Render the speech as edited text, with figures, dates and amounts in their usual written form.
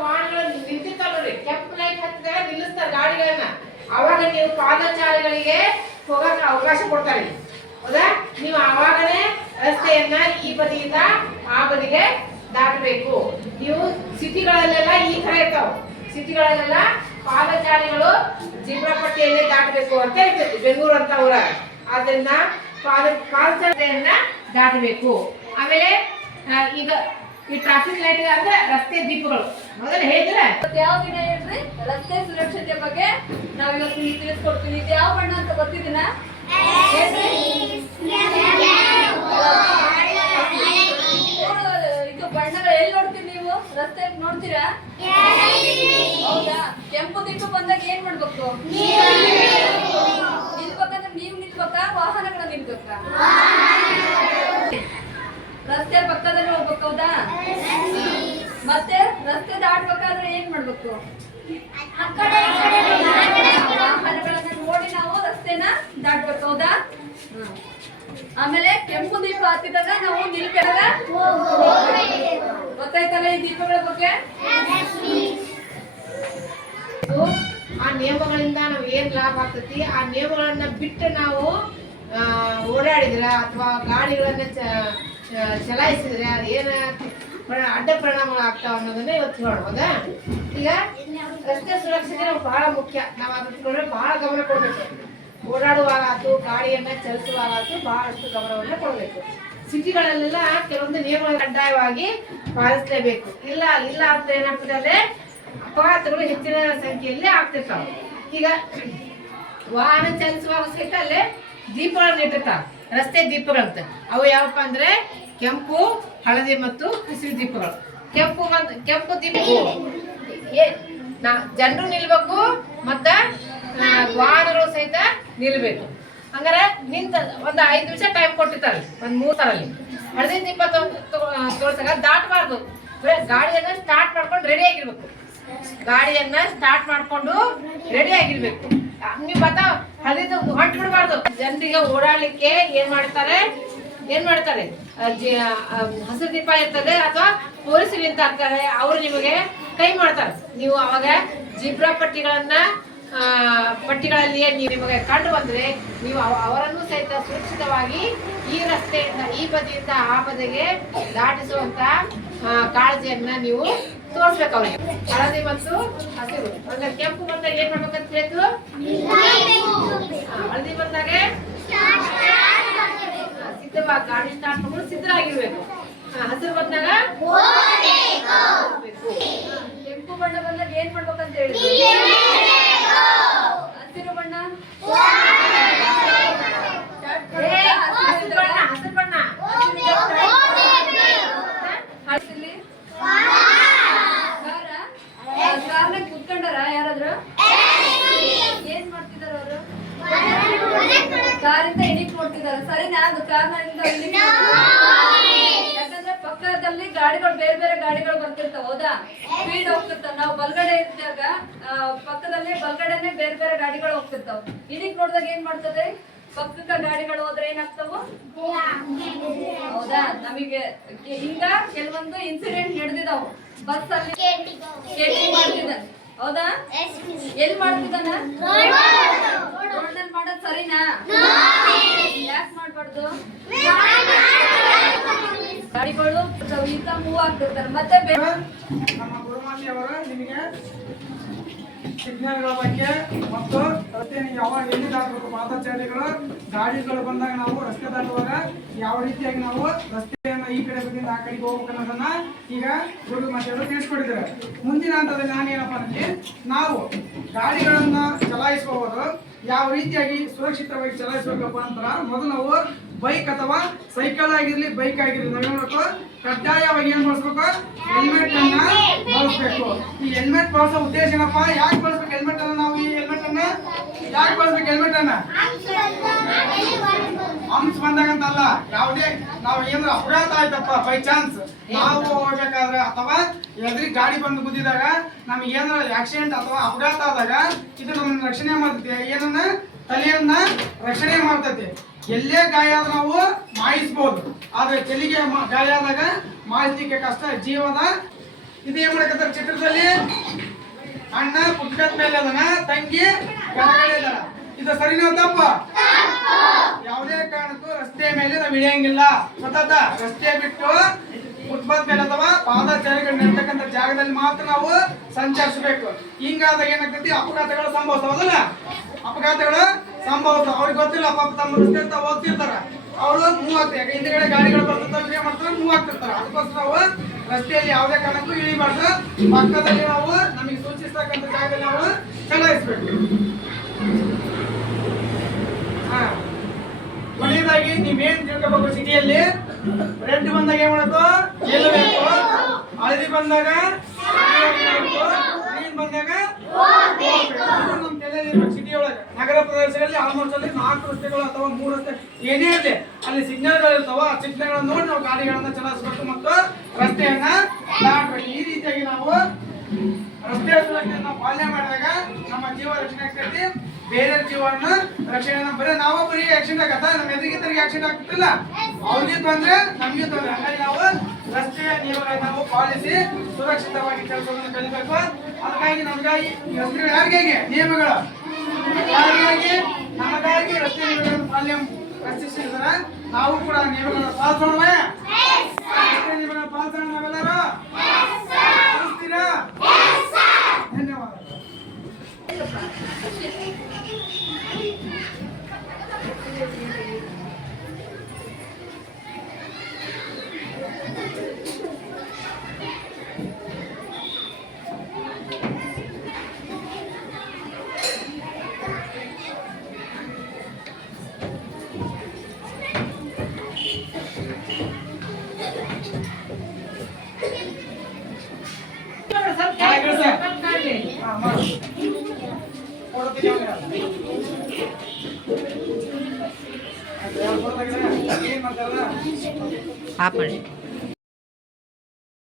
ವಾಹನಗಳು ನಿಂತಿರ್ತಾವ್ರಿ, ಕೆಂಪು ಲೈಟ್ ಹತ್ತಿದಾಗ ನಿಲ್ಲಿಸ್ತಾರೆ ಗಾಡಿಗಳನ್ನ. ಅವಾಗ ನೀವು ಪಾದಚಾರಿಗಳಿಗೆ ಹೋಗಕ್ಕೆ ಅವಕಾಶ ಕೊಡ್ತಾರೆ. ಹೌದಾ? ನೀವು ಅವಾಗನೇ ರಸ್ತೆಯನ್ನ ಈ ಬದಿಯಿಂದ ಆ ಬದಿಗೆ ದಾಟಬೇಕು. ನೀವು ಸಿಟಿಗಳಲ್ಲೆಲ್ಲ ಈ ತರ ಇರ್ತಾವ. ಸಿಟಿಗಳಲ್ಲೆಲ್ಲ ಪಾದಚಾರಿಗಳು ಜಿಬ್ರಾ ಪಟ್ಟಿಯನ್ನೇ ದಾಟಬೇಕು ಅಂತ ಇರ್ತೈತಿ ಬೆಂಗಳೂರು ಅಂತ ಊರ. ಆದ್ರಿಂದ ಪಾದಚಾರಿಯನ್ನ ದಾಟಬೇಕು. ಆಮೇಲೆ ಈಗ ಈ ಟ್ರಾಫಿಕ್ ಲೈಟ್ ಅಂದ್ರೆ ರಸ್ತೆ ದೀಪಗಳು ಮೊದಲು ಹೇಳಿದ್ರೆ ಯಾವ ದಿನ ಹೇಳ್ರಿ ರಸ್ತೆ ಸುರಕ್ಷತೆ ಬಗ್ಗೆ ನಾವ್ ಇವತ್ತು ತಿಳಿಸ್ಕೊಡ್ತೀವಿ. ಇದು ಯಾವ ಬಣ್ಣ ಅಂತ ಗೊತ್ತಿದ್ದೀನ? ಇದು ಬಣ್ಣಗಳು ಎಲ್ಲಿ ನೋಡ್ತೀರಿ ನೀವು? ರಸ್ತೆ ನೋಡ್ತೀರಾ? ಹೌದಾ? ಕೆಂಪು ದೀಪ ಬಂದಾಗ ಏನ್ ಮಾಡ್ಬೇಕು? ನಿಲ್ಬೇಕಂದ್ರೆ ನೀವ್ ನಿಲ್ಬೇಕಾ ವಾಹನಗಳ ನಿಲ್ಬೇಕಾ? ರಸ್ತೆ ಪಕ್ಕದಲ್ಲಿ ಹೋಗ್ಬೇಕು. ಹೌದಾ? ಮತ್ತೆ ರಸ್ತೆ ದಾಟ್ಬೇಕಾದ್ರೆ ಏನ್ ಮಾಡ್ಬೇಕು? ವಾಹನಗಳನ್ನ ನೋಡಿ ನಾವು ರಸ್ತೆನ ದಾಟ್ಬೇಕು. ಹೌದಾ? ಆಮೇಲೆ ಕೆಂಪು ದೀಪ ಹತ್ತಿದಾಗ ನಾವು ನಿಲ್ಬೇಕಾಗ ಗೊತ್ತಾಯ್ತಲ್ಲ ಈ ದೀಪಗಳ ಬಗ್ಗೆ? ಆ ನಿಯಮಗಳಿಂದ ನಾವು ಏನ್ ಲಾಭ ಆಗ್ತೈತಿ, ಆ ನಿಯಮಗಳನ್ನ ಬಿಟ್ಟು ನಾವು ಓಡಾಡಿದ್ರ ಅಥವಾ ಗಾಡಿಗಳನ್ನ ಚಲಾಯಿಸಿದ್ರೆ ಏನ ಅಡ್ಡ ಪರಿಣಾಮಗಳು ಆಗ್ತಾವ ಅನ್ನೋದನ್ನ ಇವತ್ತು ನೋಡ್ಬೋದಾ. ಈಗ ರಸ್ತೆ ಸುರಕ್ಷತೆ ನಾವು ಬಹಳ ಮುಖ್ಯ. ನಾವು ಅದ್ರ ಬಹಳ ಗಮನ ಕೊಡ್ಬೇಕು. ಓಡಾಡುವಾಗ ಆಯ್ತು, ಗಾಡಿಯನ್ನ ಚಲಿಸುವಾಗ ಆಯ್ತು, ಬಹಳಷ್ಟು ಗಮನವನ್ನ ಕೊಡ್ಬೇಕು. ಸಿಟಿಗಳಲ್ಲೆಲ್ಲ ಕೆಲವೊಂದು ನಿಯಮಗಳ ಕಡ್ಡಾಯವಾಗಿ ಪಾಲಿಸಲೇಬೇಕು. ಇಲ್ಲ ಅಂತ ಏನಾಗ್ತದೆ ಅಂದ್ರೆ ಅಪಘಾತಗಳು ಹೆಚ್ಚಿನ ಸಂಖ್ಯೆಯಲ್ಲಿ ಆಗ್ತಿರ್ತಾವ. ಈಗ ವಾಹನ ಚಲಿಸುವಾಗ ಸಹಿತ ಅಲ್ಲೇ ದೀಪಗಳನ್ನ ಇಟ್ಟಿರ್ತಾವ, ರಸ್ತೆ ದೀಪಗಳಂತ. ಅವು ಯಾವಪ್ಪ ಅಂದ್ರೆ ಕೆಂಪು, ಹಳದಿ ಮತ್ತು ಹಸಿರು ದೀಪಗಳು. ಕೆಂಪು ದೀಪ ಜನರು ನಿಲ್ಬೇಕು ಮತ್ತ ವಾಹನಗಳು ಸಹಿತ ನಿಲ್ಬೇಕು. ಹಂಗಾರೆ ನಿಂತ ಒಂದು 5 ನಿಮಿಷ ಟೈಮ್ ಕೊಟ್ಟಿರ್ತಾರೆ ಒಂದ್ 3 ತರಲ್ಲಿ. ಹಳದಿ ದೀಪ ತೋರ್ಸಾಗ ದಾಟಬಾರ್ದು. ಗಾಡಿಯನ್ನ ಸ್ಟಾರ್ಟ್ ಮಾಡ್ಕೊಂಡು ರೆಡಿ ಆಗಿರ್ಬೇಕು. ನೀವು ಬತ್ತಾ ಹಳದಿ ಹೊಂಟ್ ಬಿಡಬಾರ್ದು. ಜನರಿಗೆ ಓಡಾಡ್ಲಿಕ್ಕೆ ಏನ್ ಮಾಡ್ತಾರೆ ಹಸಿರು ದೀಪ ಇರ್ತದೆ ಅಥವಾ ಪೊಲೀಸರು ಅಂತ ಇರ್ತಾರೆ, ಅವರು ನಿಮಗೆ ಕೈ ಮಾಡ್ತಾರೆ. ನೀವು ಅವಾಗ ಜಿಬ್ರಾ ಪಟ್ಟಿಗಳಲ್ಲಿಯೇ ನಿಮಗೆ ಕಂಡು ಬಂದ್ರೆ ನೀವು ಅವರನ್ನು ಸಹಿತ ಸುರಕ್ಷಿತವಾಗಿ ಈ ರಸ್ತೆಯಿಂದ ಈ ಬದಿಯಿಂದ ಆ ಬದಿಗೆ ದಾಟಿಸುವಂತ ಕಾಳಜಿಯನ್ನ ನೀವು ತೋರಿಸ್ಬೇಕು ಅವ್ರಿಗೆ. ಹಳದಿ ಮತ್ತು ಹಸಿರು ಅಂದ್ರೆ ಕೆಂಪು ಬಂದಾಗ ಏನ್ ಮಾಡ್ಬೇಕಂತ ಹೇಳಿದ್ರು, ಹಳದಿ ಬಂದಾಗ ಸಿದ್ಧವಾಗಿ ಗಾಡಿ ಸ್ಟಾರ್ಟ್ ಮಾಡ್ಕೊಂಡು ಸಿದ್ಧರಾಗಿರ್ಬೇಕು. ಹಸಿರು ಬಂದಾಗ ಕೆಂಪು ಬಣ್ಣ ಬಂದಾಗ ಏನ್ ಮಾಡ್ಬೇಕಂತ ಹೇಳಿ, ಹಸಿರು ಬಣ್ಣ ಕಾರ್ನಾಗ ಕುತ್ಕೊಂಡಾರ ಯಾರಾದ್ರೂ? ಏನ್ ಮಾಡ್ತಿದಾರ ಅವರು? ಕಾರಿಂದ ಇಳಿಕ್ ನೋಡ್ತಿದಾರ. ಸರಿನಾ? ಅದು ಕಾರ್ನಿಂದ ಯಾಕಂದ್ರೆ ಪಕ್ಕದಲ್ಲಿ ಗಾಡಿಗಳು ಬೇರೆ ಬೇರೆ ಗಾಡಿಗಳು ಬರ್ತಿರ್ತಾವ. ಹೌದಾ? ಸ್ಪೀಡ್ ಹೋಗ್ತಿರ್ತಾವ. ನಾವು ಬಲ್ಗಡೆ ಇದ್ದಾಗ ಪಕ್ಕದಲ್ಲಿ ಬಲ್ಗಡೆನೆ ಬೇರೆ ಬೇರೆ ಗಾಡಿಗಳು ಹೋಗ್ತಿರ್ತಾವ. ಇಳಿಕ್ ನೋಡಿದಾಗ ಏನ್ ಮಾಡ್ತದೆ? ಪಕ್ಕಕ್ಕ ಗಾಡಿಗಳು ಹೋದ್ರೆ ಏನಾಗ್ತಾವ? ಹೌದಾ? ನಮಗೆ ಹಿಂಗ ಕೆಲವೊಂದು ಇನ್ಸಿಡೆಂಟ್ ನಡೆದಿದಾವು. ಬಸ್ ಅಲ್ಲಿ ಸ್ಕೇಟಿಂಗ್ ಮಾಡ್ತಿದ್ದಾನೆ. ಹೌದಾ? ಎಲ್ಲಿ ಮಾಡ್ತಿದ್ದಾನ? ರೋಡ್ನಲ್ಲಿ ಮಾಡೋದು ಸರಿನಾ? ಯಾಕೆ ಮಾಡ್ಬಾರ್ದು? ಗಾಡಿಗಳು ಇಂತ ಮೂವ್ ಆಗ್ತಿರ್ತಾರೆ. ಮತ್ತೆ ನಮ್ಮ ಗುರುಮಾನ್ಯವರು ನಿಮಗೆ ಸಿಗ್ನಲ್ಗಳ ಬಗ್ಗೆ ಮತ್ತು ರಸ್ತೆ ಯಾವಾಗ ಎಲ್ಲಿ ದಾಟಬೇಕು, ಪಾದಚಾರಿಗಳು ಗಾಡಿಗಳು ಬಂದಾಗ ನಾವು ರಸ್ತೆ ದಾಟುವಾಗ ಯಾವ ರೀತಿಯಾಗಿ ನಾವು ರಸ್ತೆಯನ್ನು ಈ ಕಡೆ ಬದಿಯಿಂದ ಆ ಕಡೆಗೆ ಹೋಗ್ಬೇಕು ಅನ್ನೋದನ್ನ ಈಗ ಗುರುಮಾನ್ಯವರು ತಿಳಿಸ್ಕೊಟ್ಟಿದ್ದಾರೆ. ಮುಂದಿನ ಹಂತದಲ್ಲಿ ನಾನೇನಪ್ಪ ಅಂದ್ರೆ ನಾವು ಗಾಡಿಗಳನ್ನ ಚಲಾಯಿಸುವವರು ಯಾವ ರೀತಿಯಾಗಿ ಸುರಕ್ಷಿತವಾಗಿ ಚಲಾಯಿಸಬೇಕಪ್ಪ ಅಂತ ಮೊದಲು ನಾವು ಬೈಕ್ ಅಥವಾ ಸೈಕಲ್ ಆಗಿರ್ಲಿ ಬೈಕ್ ಆಗಿರ್ಲಿ ನಾವೇನ್ ಮಾಡಬೇಕು, ಕಡ್ಡಾಯವಾಗಿ ಏನ್ ಬಳಸ್ಬೇಕು, ಹೆಲ್ಮೆಟ್ ಅನ್ನ ಬಳಸಬೇಕು. ಈ ಹೆಲ್ಮೆಟ್ ಬಳಸೋ ಉದ್ದೇಶ ಏನಪ್ಪ? ಯಾಕೆ ಬಳಸ್ಬೇಕು ಹೆಲ್ಮೆಟ್ ಅನ್ನ? ನಾವು ಈ ಹೆಲ್ಮೆಟ್ ಅನ್ನ ಯಾಕೆ ಬಳಸ್ಬೇಕು? ಹೆಲ್ಮೆಟ್ ಅನ್ನ ಹಂಪ್ಸ್ ಬಂದಾಗಂತಲ್ಲ, ಯಾವುದೇ ನಾವು ಏನಾರ ಅಪಘಾತ ಆಯ್ತಪ್ಪ ಬೈ ಚಾನ್ಸ್ ನಾವು ಹೋಗ್ಬೇಕಾದ್ರೆ ಅಥವಾ ಎದುರಿ ಗಾಡಿ ಬಂದು ಗುದ್ದಿದಾಗ ನಮ್ಗೆ ಏನಾರ ಆಕ್ಸಿಡೆಂಟ್ ಅಥವಾ ಅಪಘಾತ ಆದಾಗ ಇದು ನಮ್ಮನ್ನ ರಕ್ಷಣೆ ಮಾಡ್ತೈತಿ. ಏನನ್ನ ತಲೆಯನ್ನ ರಕ್ಷಣೆ ಮಾಡ್ತೈತಿ. ಎಲ್ಲೇ ಗಾಯ ಆದ್ರೆ ನಾವು ಮಾಯಿಸ್ಬೋದು, ಆದ್ರೆ ತಲೆಗೆ ಗಾಯ ಆದಾಗ ಮಾಯಿಸ್ಲಿಕ್ಕೆ ಕಷ್ಟ. ಜೀವದ ಇದು ಏನ್ ಮಾಡಕತ್ತಾರ ಚಿತ್ರದಲ್ಲಿ ಅಣ್ಣ ಪುಟ್ಕದ ಮೇಲೆ ಅದನ ತಂಗಿ ಕೆಳಗಡೆ ಇದಾರ. ಇದು ಸರಿನೋ ತಪ್ಪ? ಯಾವುದೇ ಕಾರಣಕ್ಕೂ ರಸ್ತೆ ಮೇಲೆ ನಾವು ಇಳಿಯಂಗಿಲ್ಲ. ಗೊತ್ತಾದ? ರಸ್ತೆ ಬಿಟ್ಟು ಫುಟ್ಪಾತ್ ಮೇಲೆ ಅಥವಾ ಪಾದಚಾರಿಗಳು ನಿಲ್ತಕ್ಕಂಥ ಜಾಗದಲ್ಲಿ ಮಾತ್ರ ನಾವು ಸಂಚರಿಸಬೇಕು. ಹಿಂಗಾದಾಗ ಏನಾಗ್ತೈತಿ, ಅಪಘಾತಗಳು ಸಂಭವಿಸ್ತಾವಲ್ಲ, ಅಪಘಾತಗಳು ಸಂಭವಿಸ್ತಾವ. ಅವ್ರಿಗೆ ಗೊತ್ತಿಲ್ಲ, ಪಾಪ ತಮ್ಮ ರಸ್ತೆ ಅಂತ ಹೋಗ್ತಿರ್ತಾರ, ಅವರು ಮೂವ್ ಆಗ್ತಾರೆ. ಹಿಂದ್ಗಡೆ ಗಾಡಿಗಳು ಬರ್ತಿರ್ತಾವೆ, ಏನ್ ಮಾಡ್ತಾರೆ, ಮೂವ್ ಆಗ್ತಿರ್ತಾರೆ. ಅದಕ್ಕೋಸ್ಕರ ನಾವು ರಸ್ತೆಯಲ್ಲಿ ಯಾವುದೇ ಕಾರಣಕ್ಕೂ ಇಳಿಬಾರ್ದು. ಪಕ್ಕದಲ್ಲಿ ನಾವು ನಮಗೆ ಸೂಚಿಸ್ತಕ್ಕಂಥ ಜಾಗದಲ್ಲಿ ನಾವು ಚಲಾಯಿಸ್ಬೇಕು. ಕೊನೆಯದಾಗಿ ನೀವೇನ್ ತಿಳ್ಕೋಬೇಕು, ಸಿಟಿಯಲ್ಲಿ ರೆಡ್ ಬಂದಾಗ ಏನ್ ಮಾಡಬೇಕು, ನಿಲ್ಲಬೇಕು. ಹಳದಿ ಬಂದಾಗ ಗ್ರೀನ್ ಬಂದಾಗ ನಮ್ ತಲೆಯಲ್ಲಿ ಸಿಟಿ ಒಳಗೆ ನಗರ ಪ್ರದೇಶಗಳಲ್ಲಿ ಆಲ್ಮೋಸ್ಟ್ ಅಲ್ಲಿ 4 ರಸ್ತೆಗಳು ಅಥವಾ 3 ರಸ್ತೆ ಏನೇ ಇರಲಿ ಅಲ್ಲಿ ಸಿಗ್ನಲ್ಗಳು ಇರ್ತಾವ. ಆ ಸಿಗ್ನಲ್ಗಳನ್ನು ನೋಡಿ ನಾವು ಗಾಡಿಗಳನ್ನ ಚಲಾಯಿಸಬೇಕು ಮತ್ತು ರಸ್ತೆಯನ್ನ ದಾಟಬೇಕು. ಈ ರೀತಿಯಾಗಿ ನಾವು ರಸ್ತೆ ಸುರಕ್ಷತೆಯನ್ನು ಪಾಲನೆ ಮಾಡಿದಾಗ ನಮ್ಮ ಜೀವ ರಕ್ಷಣೆ ಆಗ್ತೈತಿ, ಬೇರೆ ಜೀವನ ರಕ್ಷಣೆ. ಬರೀ ನಾವೊಬ್ಬರಿಗೆ ಆಕ್ಸಿಡೆಂಟ್ ಆಗತ್ತ, ನಮ್ಮ ಎದುರಿಗಿದ್ದರಿಗೆ ಆಕ್ಸಿಡೆಂಟ್ ಆಗ್ತಿಲ್ಲ, ಅವ್ರಿಗೆ ತೊಂದ್ರೆ ನಮ್ಗೆ ತೊಂದ್ರೆ. ಹಾಗಾಗಿ ನಾವು ರಸ್ತೆಯ ನಿಯಮಗಳನ್ನು ನಾವು ಪಾಲಿಸಿ ಸುರಕ್ಷಿತವಾಗಿ ಕೆಲಸವನ್ನು ಕಲಿಬೇಕು. ಅದಕ್ಕಾಗಿ ನಮಗಾಗಿ ಈ ರಸ್ತೆಗಳು ಯಾರಿಗಾಗಿ ನಿಯಮಗಳು, ಯಾರಿಗಾಗಿ ನಮಗಾಗಿ ರಸ್ತೆ ನಿಯಮಗಳನ್ನು ಪಾಲನೆ ರಚಿಸಿದಾರ. ನಾವು ಕೂಡ ನಿಯಮಗಳನ್ನು ಪಾಲಿಸೋಣ. ರಸ್ತೆ ನಿಯಮಗಳನ್ನು ಪಾಲಿಸೋಣ ನಾವೆಲ್ಲರೂ. ಪಾಲಿಸ್ತೀರಾ? ಧನ್ಯವಾದ. ಆಪ್ ಮಾಡಿ.